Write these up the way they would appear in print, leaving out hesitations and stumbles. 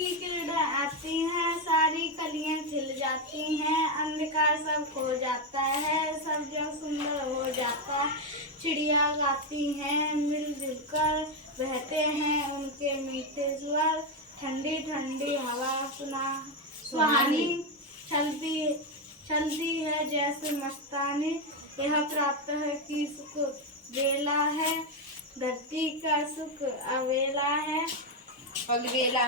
की किरणें आती हैं, सारी कलियां खिल जाती हैं, अंधकार सब खो जाता है, सब जग सुंदर हो जाता है। चिड़िया गाती हैं, मिलजुल कर बहते हैं उनके मीठे स्वर, ठंडी ठंडी हवा सुहानी चलती है जैसे मस्तानी। यह प्राप्त है कि सुख बेला है, धरती का सुख अवेला है, अलवेला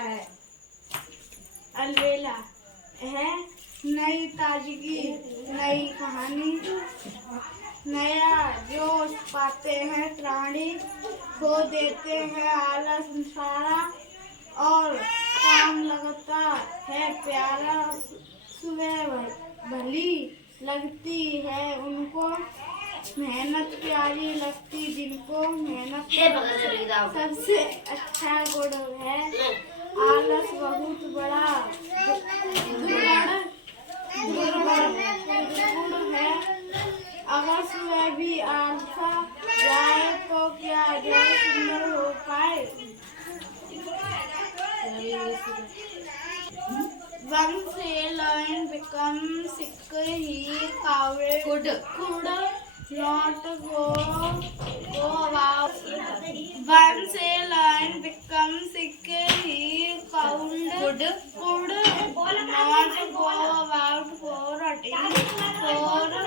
है। नई ताजगी नई कहानी, नया जोश पाते हैं प्राणी, खो देते हैं आलस सारा, और काम लगता है प्यारा। सुबह भली लगती है उनको, मेहनत प्यारी लगती जिनको, मेहनत सबसे अच्छा गुण है, आलस बहुत बड़ा गुण है। अगर सुबह भी आलसा जाए तो क्या जग सुंदर हो पाए। Once a lion becomes sick, he could not go about. Once a lion becomes sick, he could not go about for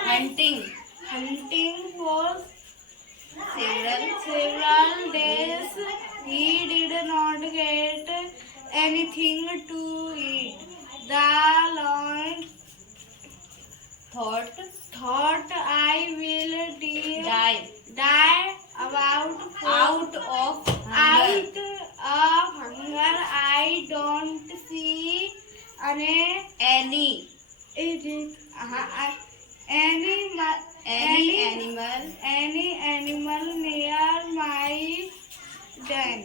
hunting for several days. He did not get anything to eat. The lion thought I will die out of hunger. I don't see any animal near my den.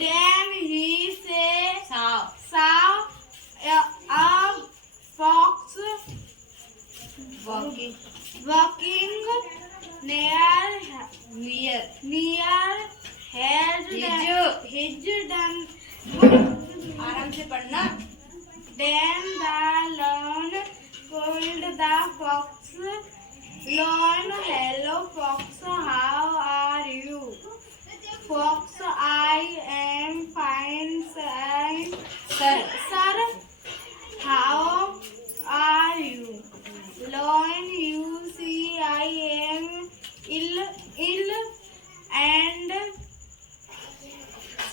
Then he saw a fox walking near his den. आराम से पढ़ना। Then the lion told the fox, "Lion, hello fox, how are you?" Fox, I am fine, sir. How are you? Lion, you see, I am ill, and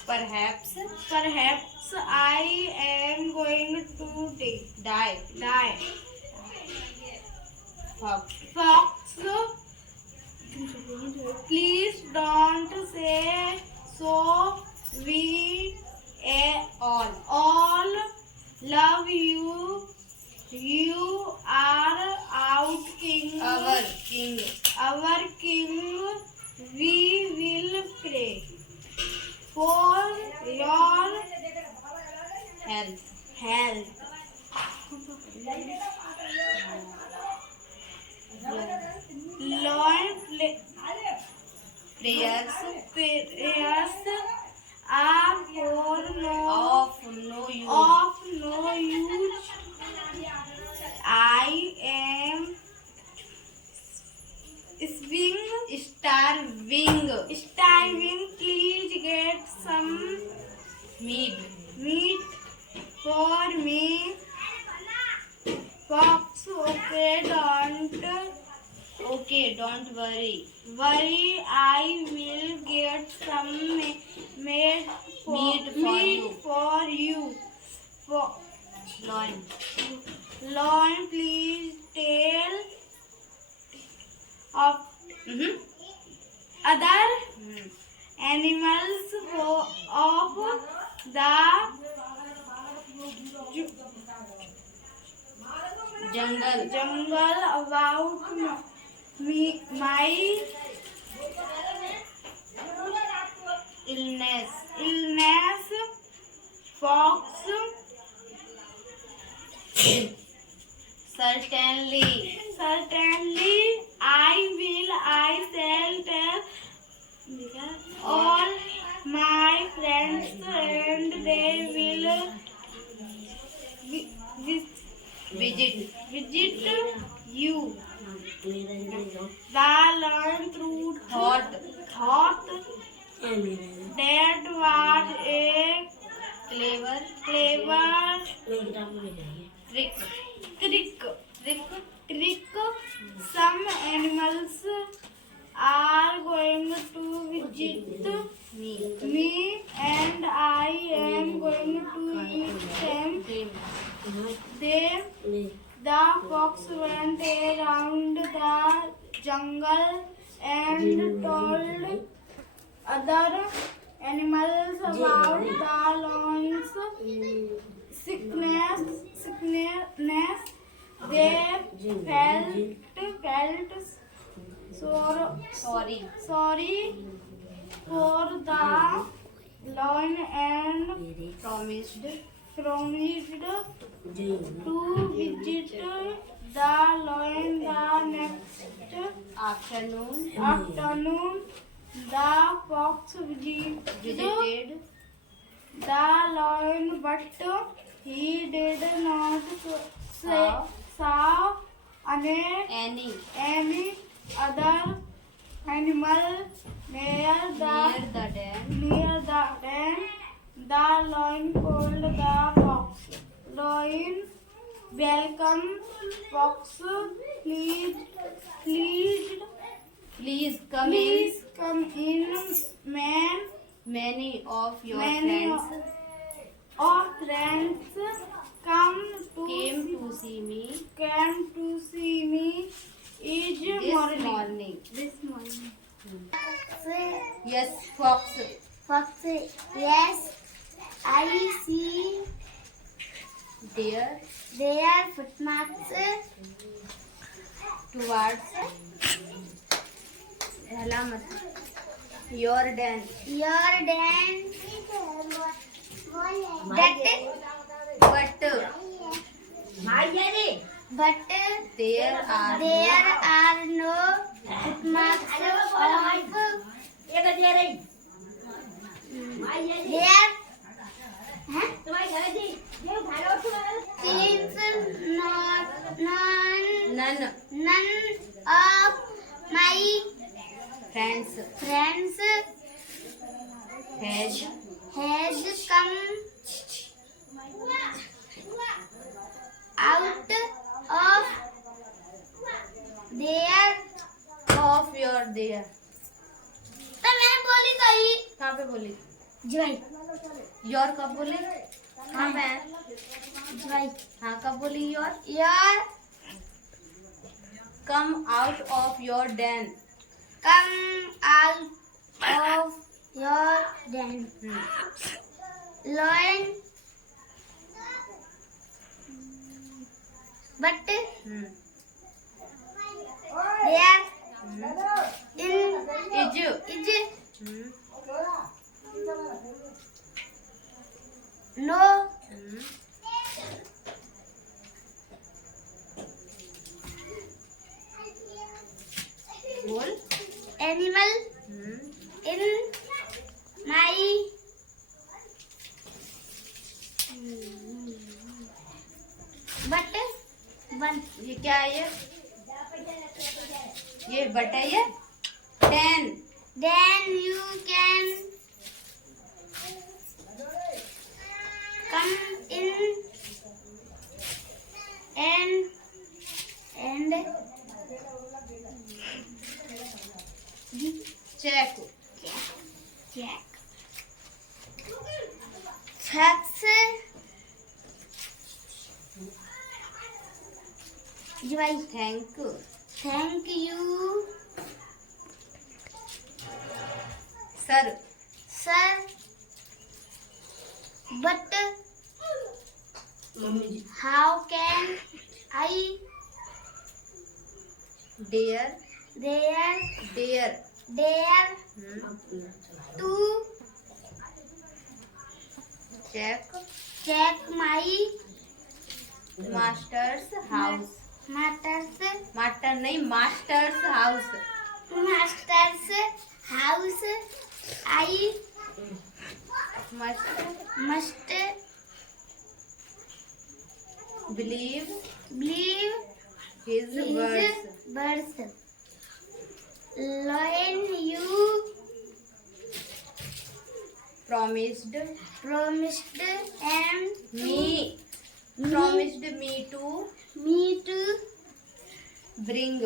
perhaps I am going to die. Fox, please don't say so. We all love you. You are our king. We will pray for your health. Lion prayers are of no use. I am starving. Please get some meat for me. Fox, okay, don't worry. I will get some meat for you. Lion, please tell of other animals of the jungle about my illness. Fox, certainly I will. I said The lion thought that was a clever trick. Some animals are going to visit me and I am going to eat them. The fox went around the jungle and told other animals about the lion's sickness. They felt sorry for the lion and promised to visit the lion the next afternoon. The fox visited the lion, but he did not saw any other animal near the den. The lion called the fox. Lion, welcome, fox. Please come in. Many of your Friends came to see me this morning. Yes, fox. Yes, I see Their footmarks towards your den. But There are no footmarks since none of my friends friends has come out of your there. तो मैंने बोली सही कहाँ पे बोली? जी भाई your कब बोली? कहाँ पे है? जी भाई हाँ कब बोली your? Come out of your den. come out of your den. Lion but there is no बोल animal in my but one ये क्या है ये बट है ये den. then you can come in and check जी भाई thank you sir but how can I dare to check my master's house. master नहीं master's house. master's house I must believe his his words. words when you promised promised and me promised me to bring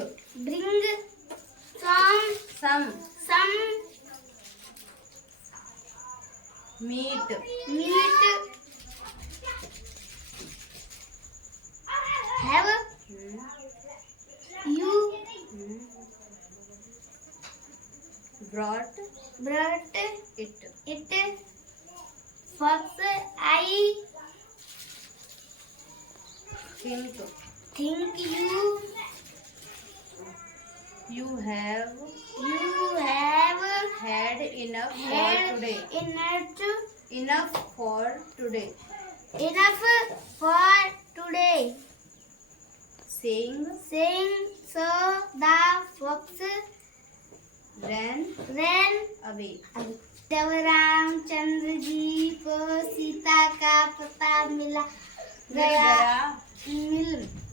some meat have you brought it it first I think you have had enough for today enough for today. saying So the fox ran ran away जब रामचंद्र जी को सीता का पता मिल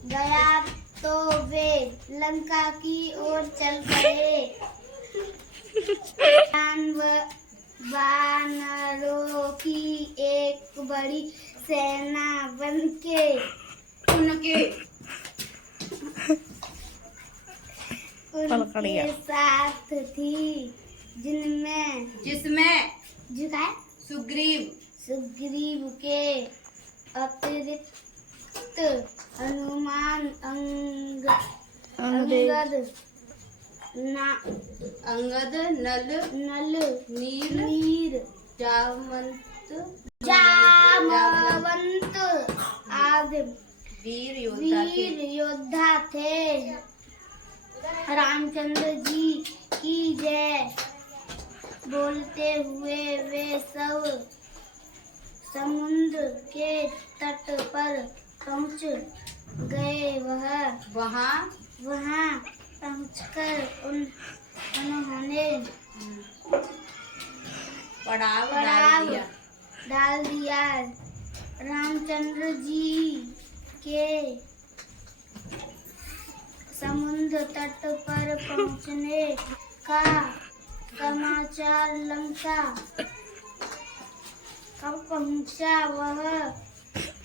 गया तो वे लंका की ओर चल पड़े। वानरों की एक बड़ी सेना बनके उनके साथ थी जिसमें सुग्रीव के अतिरिक्त हनुमान अंगद नल नीर जामवंत आदि वीर वीर योद्धा थे। रामचंद्र जी की जय बोलते हुए वे सब समुद्र के तट पर पहुंच गए। वहाँ पहुंचकर उन्होंने पड़ाव डाल दिया। रामचंद्र जी के समुद्र तट पर पहुंचने का समाचार लंका कब पहुंचा। वह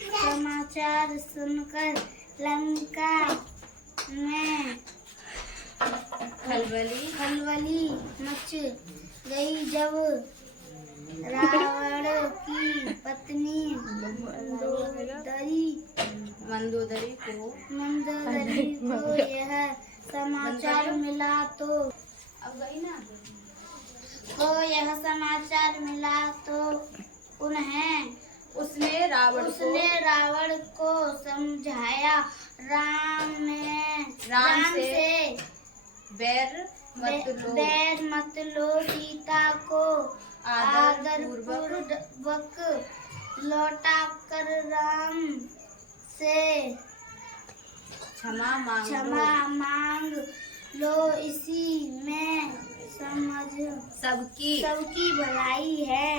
समाचार सुनकर लंका में खलबली मच गई। जब रावण की पत्नी मंदोदरी को यह समाचार मिला तो उसने रावण को समझाया। राम से बैर मत लो, सीता को आदरपूर्वक लौटा कर राम से क्षमा मांग लो। इसी में समझ सबकी भलाई है।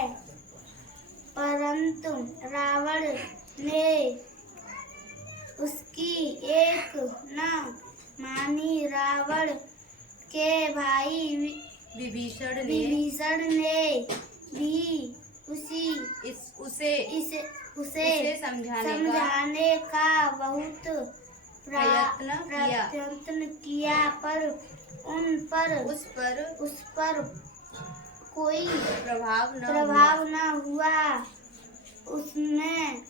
परंतु रावण ने उसकी एक न मानी। रावण के भाई विभीषण ने भी उसे समझाने का बहुत प्रयत्न किया, पर उस पर कोई प्रभाव न हुआ।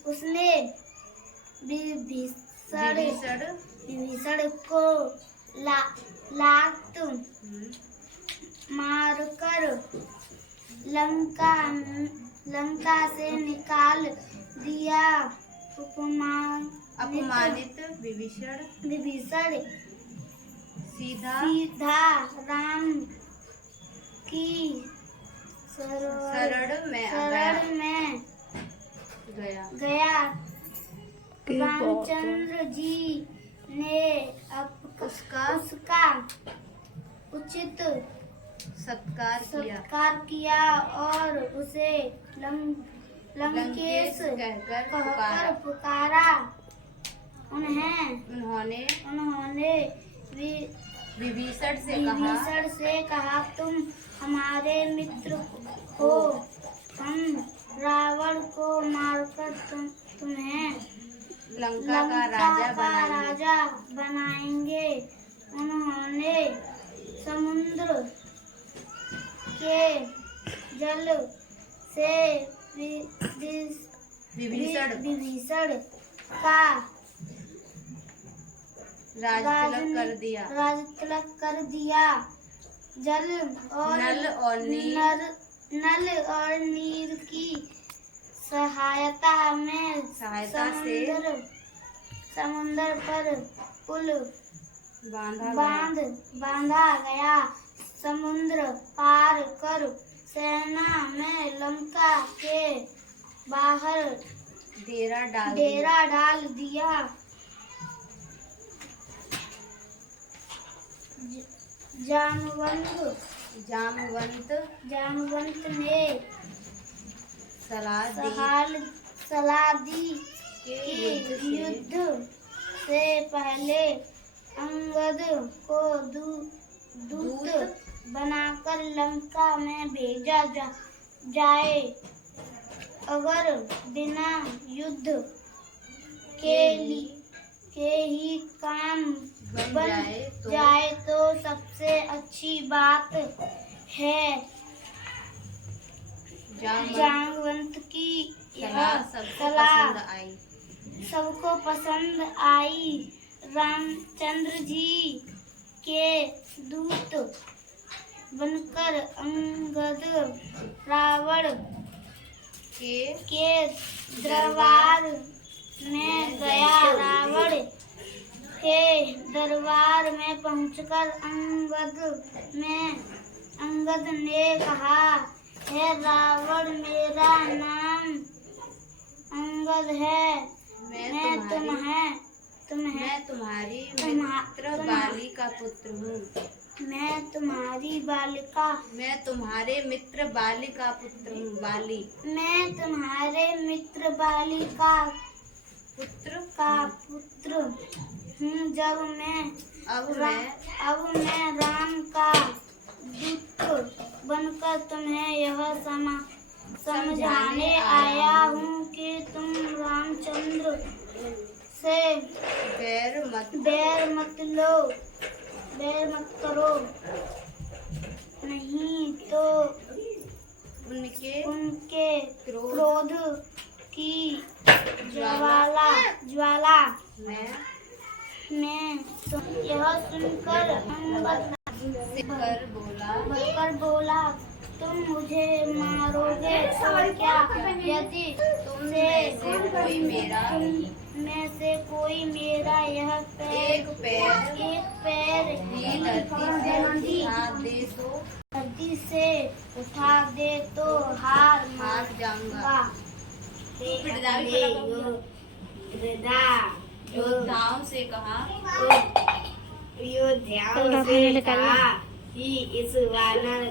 उसने विभीषण को लात मारकर लंका से निकाल दिया। अपमानित विभीषण सीधा राम की शरण में गया। रामचंद्र जी ने उसका उचित सत्कार किया और उसे लंकेश कहकर पुकारा। उन्होंने विभीषण से कहा, विभीषण से कहा तुम हमारे मित्र हो, हम रावण को मारकर तुम्हें लंका का राजा बनाएंगे। उन्होंने समुद्र के जल से विभीषण का राजतिलक कर दिया। जल और नल और नीर की सहायता से समुद्र पर पुल बांधा गया। समुद्र पार कर सेना में लंका के बाहर डेरा डाल दिया। जामवंत ने सलाह दी कि युद्ध से पहले अंगद को दूत बनाकर लंका में भेजा जाए। अगर बिना युद्ध के ही काम बन जाए तो सबसे अच्छी बात है। जामवंत की यह सलाह सबको पसंद आई। रामचंद्र जी के दूत बनकर अंगद रावण के दरबार में गया। रावण के दरबार में पहुंचकर अंगद ने कहा, हे रावण, मेरा नाम अंगद है। मैं तुम्हारी मित्र बाली का पुत्र हूँ। मैं तुम्हारे मित्र बाली का पुत्र हूँ। अब मैं राम का दूत बनकर तुम्हें यह समझाने आया हूँ कि तुम रामचंद्र से बैर मत करो, नहीं तो उनके क्रोध की ज्वाला में यह सुनकर अंगद बोला, तुम मुझे मारोगे तो क्या? यदि तुम में से कोई मेरा यह एक पैर धरती से उठा दे तो हार जाऊंगा। योद्धाओं से कहा कि इस वानर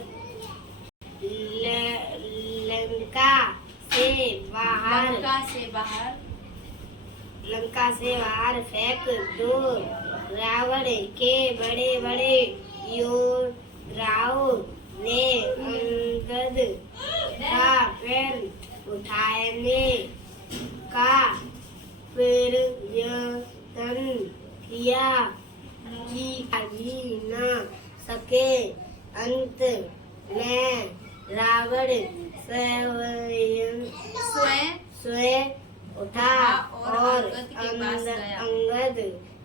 लंका से बाहर फेंक दो। रावण के बड़े योद्धाओं ने अंगद का पैर उठाने का प्रयत्न किया भी न सके। अंत में रावण स्वयं उठा और अंगद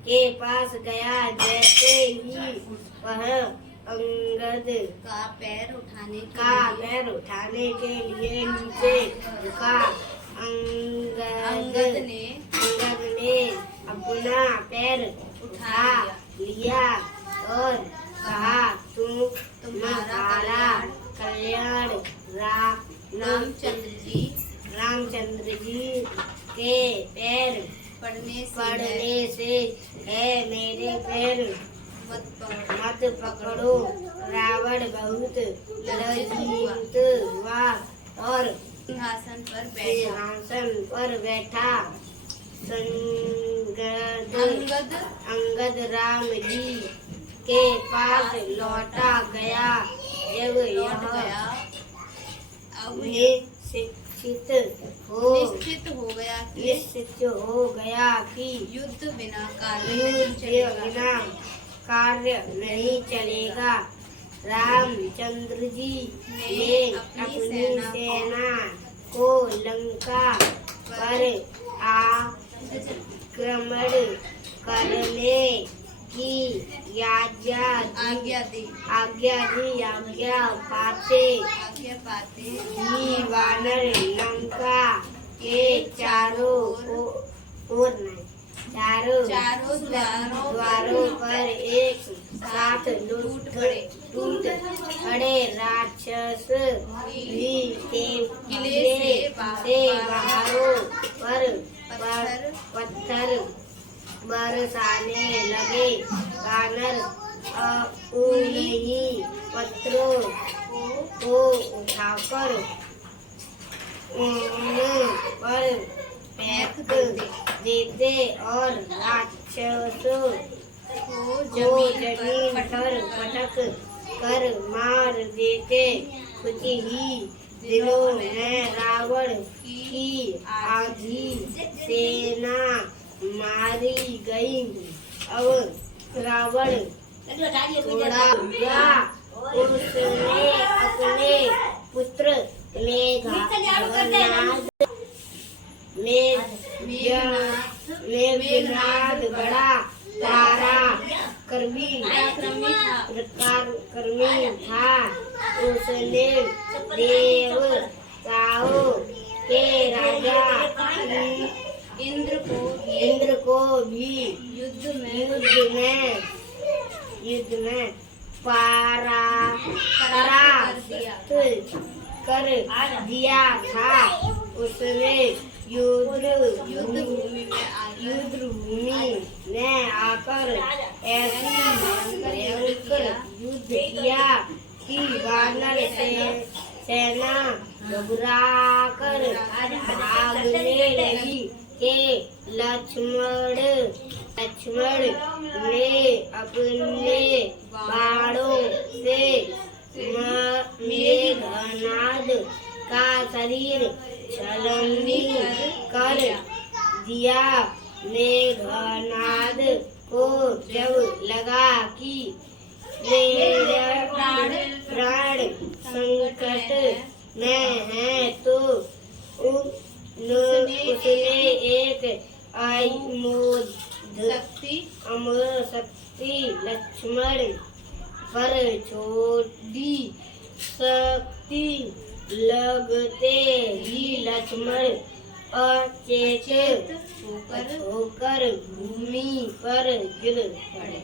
के पास गया। जैसे ही वह अंगद का पैर उठाने के लिए नीचे झुका, अंगद ने अपना पैर उठा लिया और कहा, तुम्हारा कल्याण रामचंद्र जी के पैर पड़ने से है। मेरे पैर मत पकड़ो। रावण बहुत लज्जित हुआ और सिंहासन पर बैठा। अंगद राम जी के पास लौटा गया। जब लौट गया। यह अब निश्चित हो गया कि युद्ध बिना कार्य युद्ध नहीं चलेगा। बिना कार्य नहीं चलेगा। रामचंद्र जी ने अपनी सेना को लंका पर आक्रमण करने की आज्ञा पाते ही वानर लंका के चारों द्वारों पर एक साथ टूट पड़े। राक्षस भी किले से बाहरों पर पत्थर बरसाने लगे। वानर उन्हीं पत्थरों को उठाकर उन पर फेंक देते और राक्षसों को जमीन पर पटक कर मार देते। कुछ ही दिनों में रावण की आधी सेना मारी गई। अब रावण थोड़ा हुआ। उसने अपने पुत्र मेघनाद बड़ा पराक्रमी था। उसने देवताओं के राजा इंद्र को भी युद्ध में पराजित कर दिया था। उसने युद्ध भूमि में आकर ऐसी भयंकर युद्ध किया कि वानर सेना घबराकर भागने लगी। के लक्ष्मण ने अपने बाणों से मेघनाद का शरीर छलनी कर दिया। मेघनाद को जब लगा कि प्राण संकट में है तो उसने एक अमोघ शक्ति लक्ष्मण पर छोड़ दी। शक्ति लगते ही लक्ष्मण अचेत होकर भूमि पर गिर पड़े।